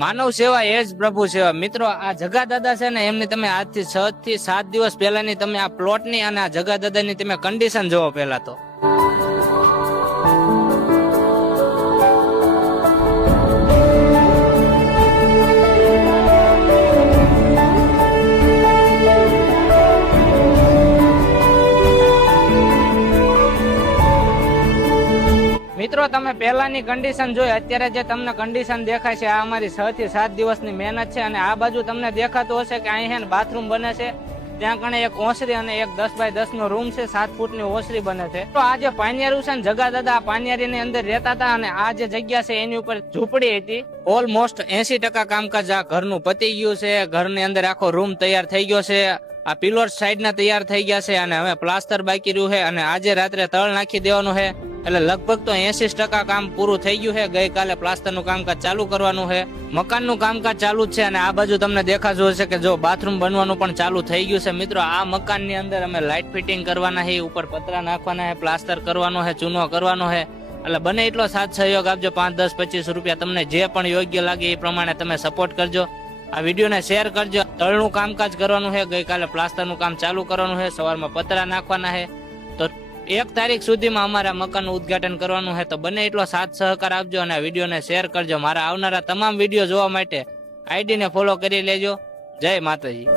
માનવ સેવા એ જ પ્રભુ સેવા. મિત્રો, આ જગા દાદા છે ને, એમની તમે આજથી છ થી સાત દિવસ પહેલાની તમે આ પ્લોટની અને આ જગા દાદાની તમે કન્ડિશન જોવો પહેલા તો. મિત્રો, તમે પહેલાની કન્ડિશન જોઈ. અત્યારે જે તમને કન્ડિશન દેખાય છે, આ અમારી છ થી સાત દિવસની મહેનત છે અને આ બાજુ તમને દેખાતું હશે કે અહીં બાથરૂમ બને છે. ત્યાં કણે એક ઓસરી અને એક દસ બાય દસ નો રૂમ છે, સાત ફૂટની ઓસરી બને છે. તો આ જે પાનિયારું છે જગા દાદા, આ પાનિયારી અંદર રહેતા હતા અને આ જે જગ્યા છે, એની ઉપર ઝૂંપડી હતી. ઓલમોસ્ટ એસી ટકા કામકાજ આ ઘરનું પતી ગયું છે. ઘરની અંદર આખો રૂમ તૈયાર થઈ ગયો છે. આ પિલોર સાઈડ ના તૈયાર થઈ ગયા છે અને હવે પ્લાસ્ટર બાકી રહ્યું છે અને આજે રાત્રે તળ નાખી દેવાનું છે. એટલે લગભગ તો એસી ટકા કામ પૂરું થઈ ગયું છે. ગઈકાલે પ્લાસ્ટરનું કામકાજ ચાલુ કરવાનું છે. મકાનનું કામકાજ ચાલુ છે અને આ બાજુ તમને દેખાતું હશે કે જો બાથરૂમ બનવાનું પણ ચાલુ થઈ ગયું છે. મિત્રો, આ મકાનની અંદર અમે લાઇટ ફિટિંગ કરવાના છે, ઉપર પતરા નાખવાના છે, પ્લાસ્ટર કરવાનો છે, ચૂનો કરવાનો છે. એટલે બને એટલો સાથ સહયોગ આપજો, પાંચ, દસ, પચીસ રૂપિયા તમને જે પણ યોગ્ય લાગે એ પ્રમાણે તમે સપોર્ટ કરજો. આ વિડીયોને શેર કરજો. તળનું કામકાજ કરવાનું છે. ગઈકાલે પ્લાસ્ટરનું કામ ચાલુ કરવાનું છે. સવારમાં પતરા નાખવાના છે. એક તારીખ સુધીમાં અમારા મકાનનું ઉદ્ઘાટન કરવાનું છે તો બને એટલો સાથ સહકાર આપજો અને વિડીયોને શેર કરજો. મારા આવનારા તમામ વીડિયો જોવા માટે આઈડીને ફોલો કરી લેજો. જય માતાજી.